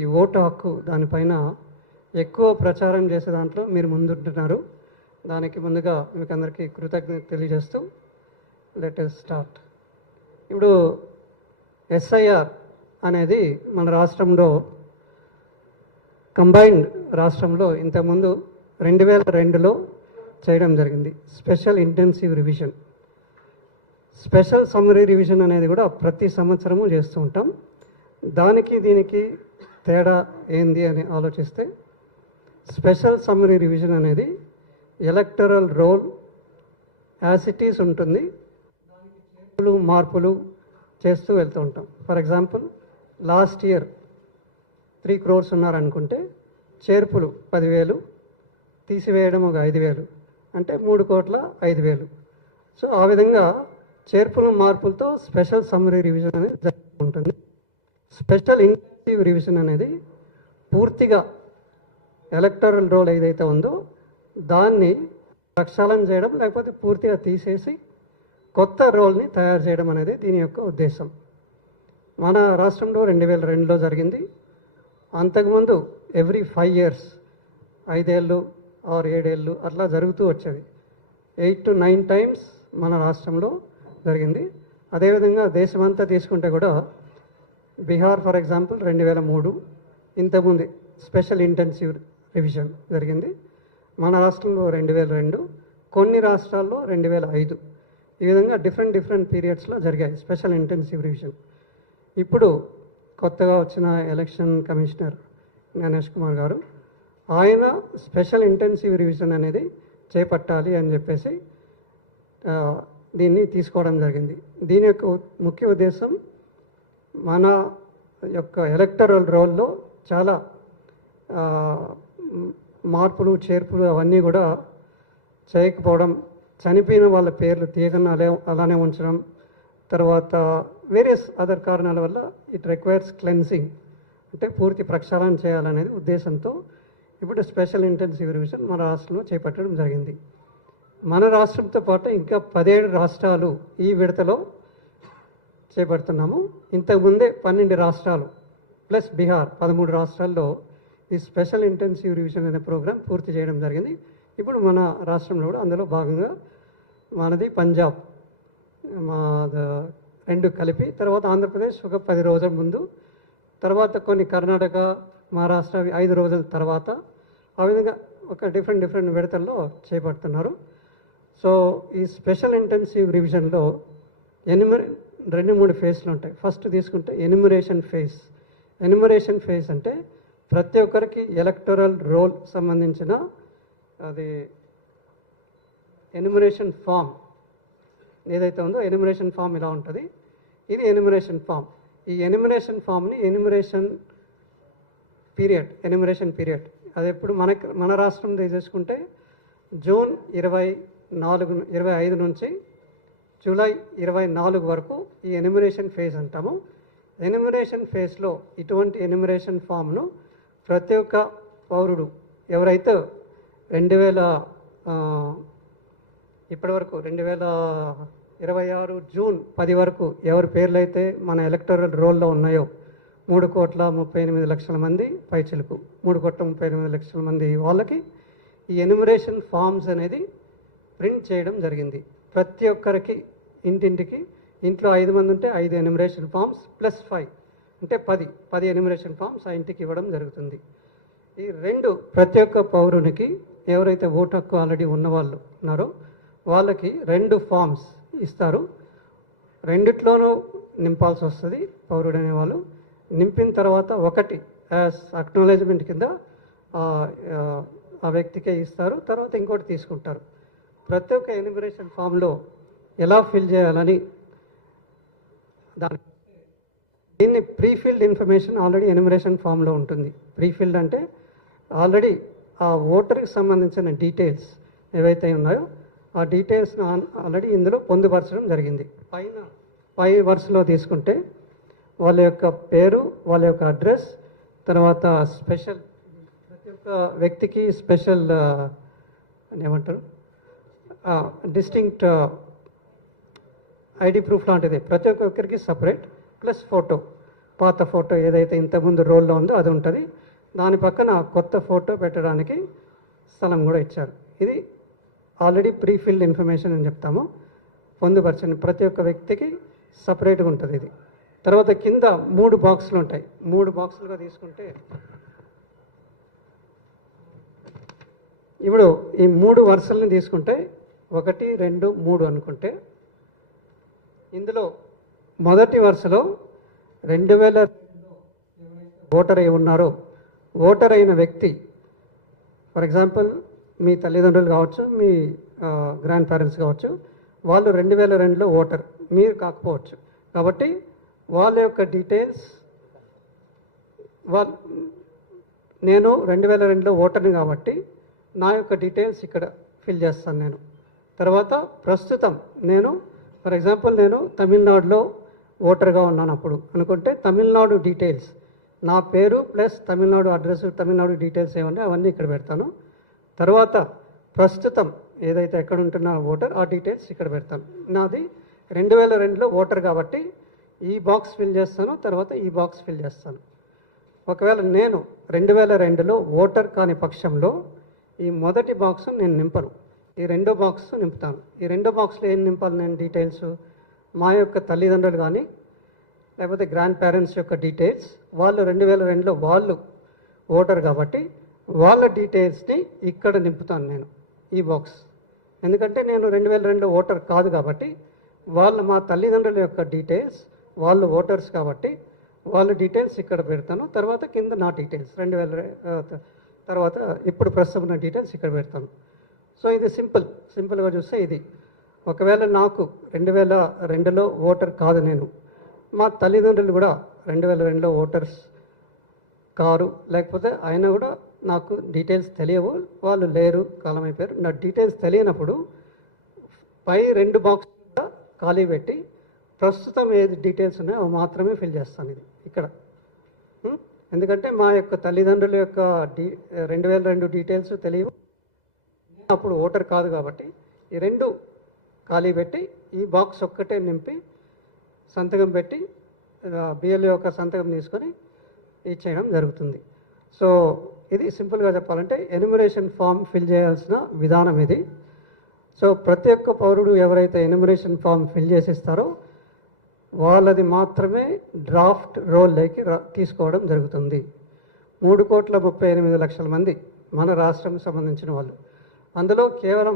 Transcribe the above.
ఈ ఓటు హక్కు దానిపైన ఎక్కువ ప్రచారం చేసే దాంట్లో మీరు ముందుంటున్నారు. దానికి ముందుగా మీకు అందరికీ కృతజ్ఞత తెలియజేస్తూ లెట్ us స్టార్ట్. ఇప్పుడు ఎస్ఐఆర్ అనేది మన రాష్ట్రంలో కంబైన్డ్ రాష్ట్రంలో ఇంతకుముందు 2002లో చేయడం జరిగింది. Special intensive revision, special summary revision అనేది కూడా ప్రతి సంవత్సరము చేస్తూ ఉంటాం. దానికి దీనికి తేడా ఏంది అని ఆలోచిస్తే, స్పెషల్ సమ్మరీ రివిజన్ అనేది electoral roll as it is ఉంటుంది, మార్పులు చేస్తూ వెళ్తూ ఉంటాం. For example last year 3 crores ఉన్నారనుకుంటే చేర్పులు 10,000, తీసివేయడం ఒక 5,000, అంటే 3,05,000. సో ఆ విధంగా చేర్పులు మార్పులతో స్పెషల్ సమ్మరీ రివిజన్ అనేది జరుగుతూ ఉంటుంది. స్పెషల్ ఇంటెన్సివ్ రివిజన్ అనేది పూర్తిగా ఎలక్టరల్ రోల్ ఏదైతే ఉందో దాన్ని ప్రక్షాళన చేయడం, లేకపోతే పూర్తిగా తీసేసి కొత్త రోల్ని తయారు చేయడం అనేది దీని యొక్క ఉద్దేశం. మన రాష్ట్రంలో 2002లో జరిగింది. అంతకుముందు ఎవ్రీ 5 years 5 ఏళ్ళు ఆర్ 7 ఏళ్ళు అట్లా జరుగుతూ వచ్చేది. 8 to 9 times మన రాష్ట్రంలో జరిగింది. అదేవిధంగా దేశమంతా తీసుకుంటే కూడా బీహార్ ఫర్ ఎగ్జాంపుల్ 2003 ఇంతకుముందు స్పెషల్ ఇంటెన్సివ్ రివిజన్ జరిగింది. మన రాష్ట్రంలో 2002, కొన్ని రాష్ట్రాల్లో 2005. ఈ విధంగా డిఫరెంట్ పీరియడ్స్లో జరిగాయి స్పెషల్ ఇంటెన్సివ్ రివిజన్. ఇప్పుడు కొత్తగా వచ్చిన ఎలక్షన్ కమిషనర్ గణేష్ కుమార్ గారు, ఆయన స్పెషల్ ఇంటెన్సివ్ రివిజన్ అనేది చేపట్టాలి అని చెప్పేసి దీన్ని తీసుకోవడం జరిగింది. దీని యొక్క ముఖ్య ఉద్దేశం మన యొక్క ఎలక్టరల్ రోల్లో చాలా మార్పులు చేర్పులు అవన్నీ కూడా చేయకపోవడం, చనిపోయిన వాళ్ళ పేర్లు తీయకుండా అలానే ఉంచడం, తర్వాత వేరియస్ అదర్ కారణాల వల్ల ఇట్ రిక్వైర్స్ క్లెన్సింగ్, అంటే పూర్తి ప్రక్షాళన చేయాలనేది ఉద్దేశంతో ఇప్పుడు స్పెషల్ ఇంటెన్సివ్ రివిజన్ మన రాష్ట్రంలో చేపట్టడం జరిగింది. మన రాష్ట్రంతో పాటు ఇంకా 17 రాష్ట్రాలు ఈ విడతలో చేపడుతున్నాము. ఇంతకుముందే 12 రాష్ట్రాలు ప్లస్ బీహార్ 13 రాష్ట్రాల్లో ఈ స్పెషల్ ఇంటెన్సివ్ రివిజన్ అనే ప్రోగ్రాం పూర్తి చేయడం జరిగింది. ఇప్పుడు మన రాష్ట్రంలో కూడా అందులో భాగంగా మనది పంజాబ్, మా 2 కలిపి, తర్వాత ఆంధ్రప్రదేశ్ ఒక 10 రోజుల ముందు, తర్వాత కొన్ని కర్ణాటక, మహారాష్ట్ర 5 రోజుల తర్వాత, ఆ విధంగా ఒక డిఫరెంట్ విడతల్లో చేపడుతున్నారు. సో ఈ స్పెషల్ ఇంటెన్సివ్ రివిజన్లో 2-3 ఫేజ్లు ఉంటాయి. ఫస్ట్ తీసుకుంటే ఎన్యుమరేషన్ ఫేజ్. ఎన్యుమరేషన్ ఫేజ్ అంటే ప్రతి ఒక్కరికి ఎలక్టరల్ రోల్ సంబంధించిన అది ఎన్యుమరేషన్ ఫామ్ ఏదైతే ఉందో, ఎన్యుమరేషన్ ఫామ్ ఇలా ఉంటుంది. ఇది ఎన్యుమరేషన్ ఫామ్. ఈ ఎన్యుమరేషన్ ఫామ్ని ఎన్యుమరేషన్ పీరియడ్ అది ఎప్పుడు మన రాష్ట్రం తీసుకుంటే జూన్ 25 నుంచి జూలై 24 వరకు ఈ ఎన్యుమరేషన్ ఫేజ్ అంటాము. ఎన్యుమరేషన్ ఫేజ్లో ఇటువంటి ఎన్యుమరేషన్ ఫామ్ను ప్రతి ఒక్క పౌరుడు ఎవరైతే 2000 ఇప్పటివరకు 2026 జూన్ 10 వరకు ఎవరి పేర్లు అయితే మన ఎలక్టరల్ రోల్లో ఉన్నాయో 3,38,00,000 మంది పైచిలుకు 3,38,00,000 మంది వాళ్ళకి ఈ ఎన్యుమరేషన్ ఫామ్స్ అనేది ప్రింట్ చేయడం జరిగింది. ప్రతి ఒక్కరికి ఇంటింటికి, ఇంట్లో 5 మంది ఉంటే 5 ఎన్యుమరేషన్ ఫామ్స్ ప్లస్ 5 అంటే 10 ఎన్యుమరేషన్ ఫామ్స్ ఆ ఇంటికి ఇవ్వడం జరుగుతుంది. ఈ 2 ప్రతి ఒక్క పౌరునికి ఎవరైతే ఓటు హక్కు ఆల్రెడీ ఉన్నవాళ్ళు ఉన్నారో వాళ్ళకి 2 ఫామ్స్ ఇస్తారు. రెండిట్లోనూ నింపాల్సి వస్తుంది పౌరుడు అనేవాళ్ళు. నింపిన తర్వాత ఒకటి యాజ్ అక్నాలెడ్జ్మెంట్ కింద ఆ వ్యక్తికే ఇస్తారు, తర్వాత ఇంకోటి తీసుకుంటారు. ప్రతి ఒక్క ఎన్యుమరేషన్ ఫామ్లో ఎలా ఫిల్ చేయాలని దీన్ని ప్రీఫిల్డ్ ఇన్ఫర్మేషన్ ఆల్రెడీ ఎన్యుమరేషన్ ఫామ్లో ఉంటుంది. ప్రీఫిల్డ్ అంటే ఆల్రెడీ ఆ ఓటర్కి సంబంధించిన డీటెయిల్స్ ఏవైతే ఉన్నాయో ఆ డీటెయిల్స్ ఆల్రెడీ ఇందులో పొందుపరచడం జరిగింది. పై వరుసలో తీసుకుంటే వాళ్ళ యొక్క పేరు, వాళ్ళ యొక్క అడ్రస్, తర్వాత స్పెషల్ ప్రతి ఒక్క వ్యక్తికి స్పెషల్ ఏమంటారు డిస్టింక్ట్ ఐడి ప్రూఫ్ లాంటిది ప్రతి ఒక్కరికి సపరేట్, ప్లస్ ఫోటో. పాత ఫోటో ఏదైతే ఇంతకుముందు రోల్లో ఉందో అది ఉంటుంది. దాని పక్కన కొత్త ఫోటో పెట్టడానికి స్థలం కూడా ఇచ్చారు. ఇది ఆల్రెడీ ప్రీఫిల్డ్ ఇన్ఫర్మేషన్ అని చెప్తాము. పొందుపరచండి ప్రతి ఒక్క వ్యక్తికి సపరేట్గా ఉంటుంది ఇది. తర్వాత కింద 3 బాక్సులు ఉంటాయి. 3 బాక్సులుగా తీసుకుంటే ఇప్పుడు ఈ 3 వరుసల్ని తీసుకుంటే 1, 2, 3 అనుకుంటే ఇందులో మొదటి వరుసలో 2000 ఓటర్ అయి ఉన్నారో ఓటర్ అయిన వ్యక్తి, ఫర్ ఎగ్జాంపుల్ మీ తల్లిదండ్రులు కావచ్చు, మీ గ్రాండ్ పేరెంట్స్ కావచ్చు, వాళ్ళు 2002లో ఓటర్, మీరు కాకపోవచ్చు. కాబట్టి వాళ్ళ యొక్క డీటెయిల్స్ నేను 2002లో ఓటర్ని కాబట్టి నా యొక్క డీటెయిల్స్ ఇక్కడ ఫిల్ చేస్తాను నేను. తర్వాత ప్రస్తుతం నేను ఫర్ ఎగ్జాంపుల్ నేను తమిళనాడులో ఓటర్గా ఉన్నాను అప్పుడు అనుకుంటే తమిళనాడు డీటెయిల్స్, నా పేరు plus Tamil Nadu address, Tamil Nadu details ఏమన్నా అవన్నీ ఇక్కడ పెడతాను. తర్వాత ప్రస్తుతం ఏదైతే ఎక్కడ ఉంటున్నా ఓటర్ ఆ డీటెయిల్స్ ఇక్కడ పెడతాను. నాది 2002లో ఓటర్ కాబట్టి ఈ బాక్స్ ఫిల్ చేస్తాను, తర్వాత ఈ బాక్స్ ఫిల్ చేస్తాను. ఒకవేళ నేను 2002లో ఓటర్ కాని పక్షంలో ఈ మొదటి బాక్స్ నేను నింపను, ఈ రెండో బాక్స్ నింపుతాను. ఈ రెండో బాక్స్లో ఏం నింపాలి నేను డీటెయిల్స్? మా యొక్క తల్లిదండ్రులు కానీ లేకపోతే గ్రాండ్ పేరెంట్స్ యొక్క డీటెయిల్స్, వాళ్ళు 2002లో వాళ్ళు ఓటర్ కాబట్టి వాళ్ళ డీటెయిల్స్ని ఇక్కడ నింపుతాను నేను ఈ బాక్స్. ఎందుకంటే నేను 2002లో ఓటర్ కాదు కాబట్టి మా తల్లిదండ్రుల యొక్క డీటెయిల్స్, వాళ్ళు ఓటర్స్ కాబట్టి వాళ్ళ డీటెయిల్స్ ఇక్కడ పెడతాను. తర్వాత కింద నా డీటెయిల్స్ 2000 తర్వాత ఇప్పుడు ప్రస్తుతం ఉన్న డీటెయిల్స్ ఇక్కడ పెడతాను. సో ఇది సింపుల్గా చూస్తే ఇది. ఒకవేళ నాకు 2002లో ఓటర్ కాదు నేను, మా తల్లిదండ్రులు కూడా 2002లో ఓటర్స్ కారు, లేకపోతే ఆయన కూడా నాకు డీటెయిల్స్ తెలియవు, వాళ్ళు లేరు, కాలం అయిపోయారు, నా డీటెయిల్స్ తెలియనప్పుడు పై 2 బాక్స్ కూడా ఖాళీ పెట్టి ప్రస్తుతం ఏది డీటెయిల్స్ ఉన్నాయో అవి మాత్రమే ఫిల్ చేస్తాను ఇది ఇక్కడ. ఎందుకంటే మా యొక్క తల్లిదండ్రుల యొక్క 2002 డీటెయిల్స్ తెలియవు, అప్పుడు ఓటర్ కాదు కాబట్టి ఈ 2 ఖాళీ పెట్టి ఈ బాక్స్ ఒక్కటే నింపి సంతకం పెట్టి బిఎల్ఓ యొక్క సంతకం తీసుకొని ఇచ్చేయడం జరుగుతుంది. సో ఇది సింపుల్గా చెప్పాలంటే ఎన్యూమరేషన్ ఫామ్ ఫిల్ చేయాల్సిన విధానం ఇది. సో ప్రతి ఒక్క పౌరుడు ఎవరైతే ఎన్యూమరేషన్ ఫామ్ ఫిల్ చేసిస్తారో వాళ్ళది మాత్రమే డ్రాఫ్ట్ రోల్లోకి తీసుకోవడం జరుగుతుంది. 3,38,00,000 మంది మన రాష్ట్రం సంబంధించిన వాళ్ళు, అందులో కేవలం